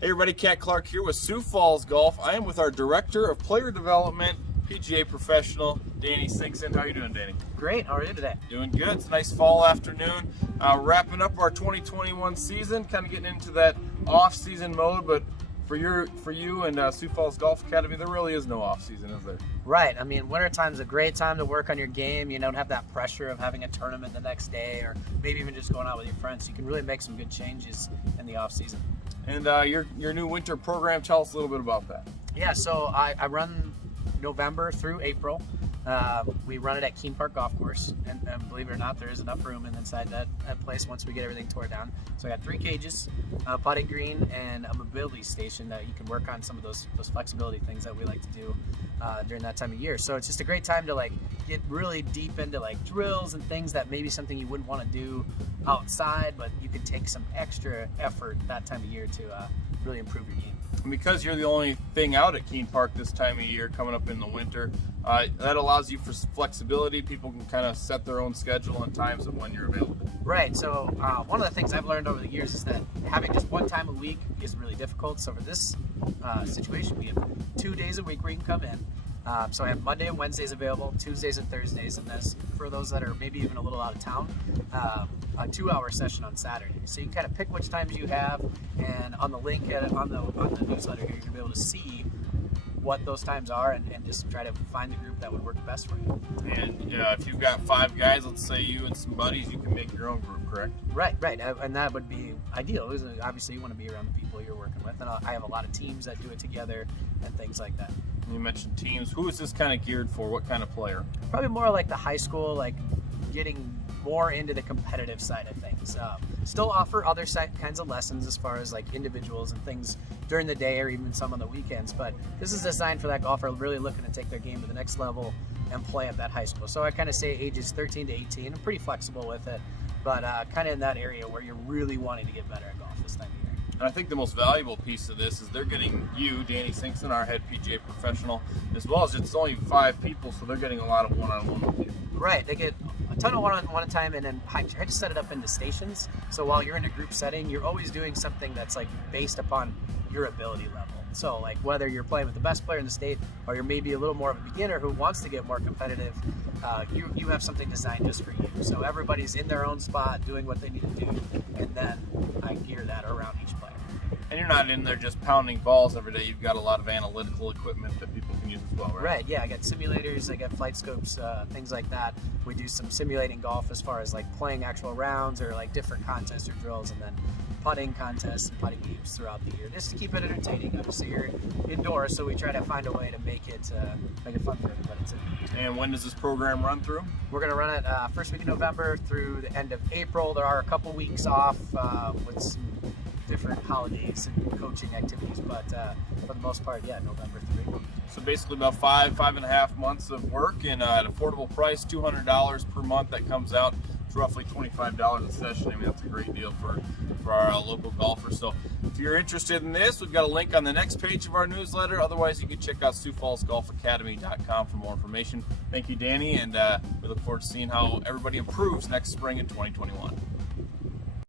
Hey everybody, Cat Clark here with Sioux Falls Golf. I am with our Director of Player Development, PGA Professional, Danny Sinksen. How are you doing, Danny? Great. How are you today? Doing good. It's a nice fall afternoon. Wrapping up our 2021 season, kind of getting into that off-season mode, but for you and Sioux Falls Golf Academy, there really is no off-season, is there? Right. I mean, wintertime's a great time to work on your game. You don't have that pressure of having a tournament the next day or maybe even just going out with your friends. You can really make some good changes in the off-season. And your new winter program, tell us a little bit about that. Yeah, so I run November through April. We run it at Keene Park Golf Course, and believe it or not, there is enough room inside that place once we get everything tore down. So I got 3 cages, a putting green, and a mobility station that you can work on some of those flexibility things that we like to do during that time of year. So it's just a great time to like get really deep into like drills and things that maybe something you wouldn't want to do outside, but you can take some extra effort that time of year to really improve your game. And because you're the only thing out at Keene Park this time of year, coming up in the winter, that allows you for flexibility. People can kind of set their own schedule and times of when you're available. Right. So one of the things I've learned over the years is that having just one time a week is really difficult. So for this situation, we have 2 days a week where you can come in. So I have Monday and Wednesdays available, Tuesdays and Thursdays, and this for those that are maybe even a little out of town, a 2-hour session on Saturday. So you can kind of pick which times you have, and on the link on the newsletter here, you're gonna be able to see what those times are and just try to find the group that would work best for you. And if you've got 5 guys, let's say you and some buddies, you can make your own group, correct? Right, and that would be ideal. Obviously, you want to be around the people you're working with, and I have a lot of teams that do it together and things like that. You mentioned teams. Who is this kind of geared for? What kind of player? Probably more like the high school, like getting more into the competitive side of things. Still offer other kinds of lessons as far as like individuals and things during the day or even some on the weekends, but this is designed for that golfer really looking to take their game to the next level and play at that high school. So I kind of say ages 13 to 18. I'm pretty flexible with it, but kind of in that area where you're really wanting to get better at golf this time of year. And I think the most valuable piece of this is they're getting you, Danny Sinksen, our head PGA professional, as well as it's only 5 people, so they're getting a lot of one-on-one with you. Right, they get a ton of one-on-one time, and then I try to set it up into stations. So while you're in a group setting, you're always doing something that's like based upon your ability level. So like whether you're playing with the best player in the state or you're maybe a little more of a beginner who wants to get more competitive, you have something designed just for you. So everybody's in their own spot doing what they need to do, and then I gear that around each player. And you're not in there just pounding balls every day. You've got a lot of analytical equipment that people can use as well, right? Right, yeah. I got simulators, I got flight scopes, things like that. We do some simulating golf as far as like playing actual rounds or like different contests or drills, and then putting contests and putting games throughout the year, just to keep it entertaining. Obviously, you're indoors, so we try to find a way to make it fun for everybody too. And when does this program run through? We're going to run it first week of November through the end of April. There are a couple weeks off with some different holidays and coaching activities, but for the most part, yeah, November through April. So basically about 5.5 months of work, and at an affordable price, $200 per month. That comes out to roughly $25 a session. I mean, that's a great deal for our local golfers. So if you're interested in this, we've got a link on the next page of our newsletter. Otherwise, you can check out SiouxFallsGolfAcademy.com for more information. Thank you, Danny, and we look forward to seeing how everybody improves next spring in 2021.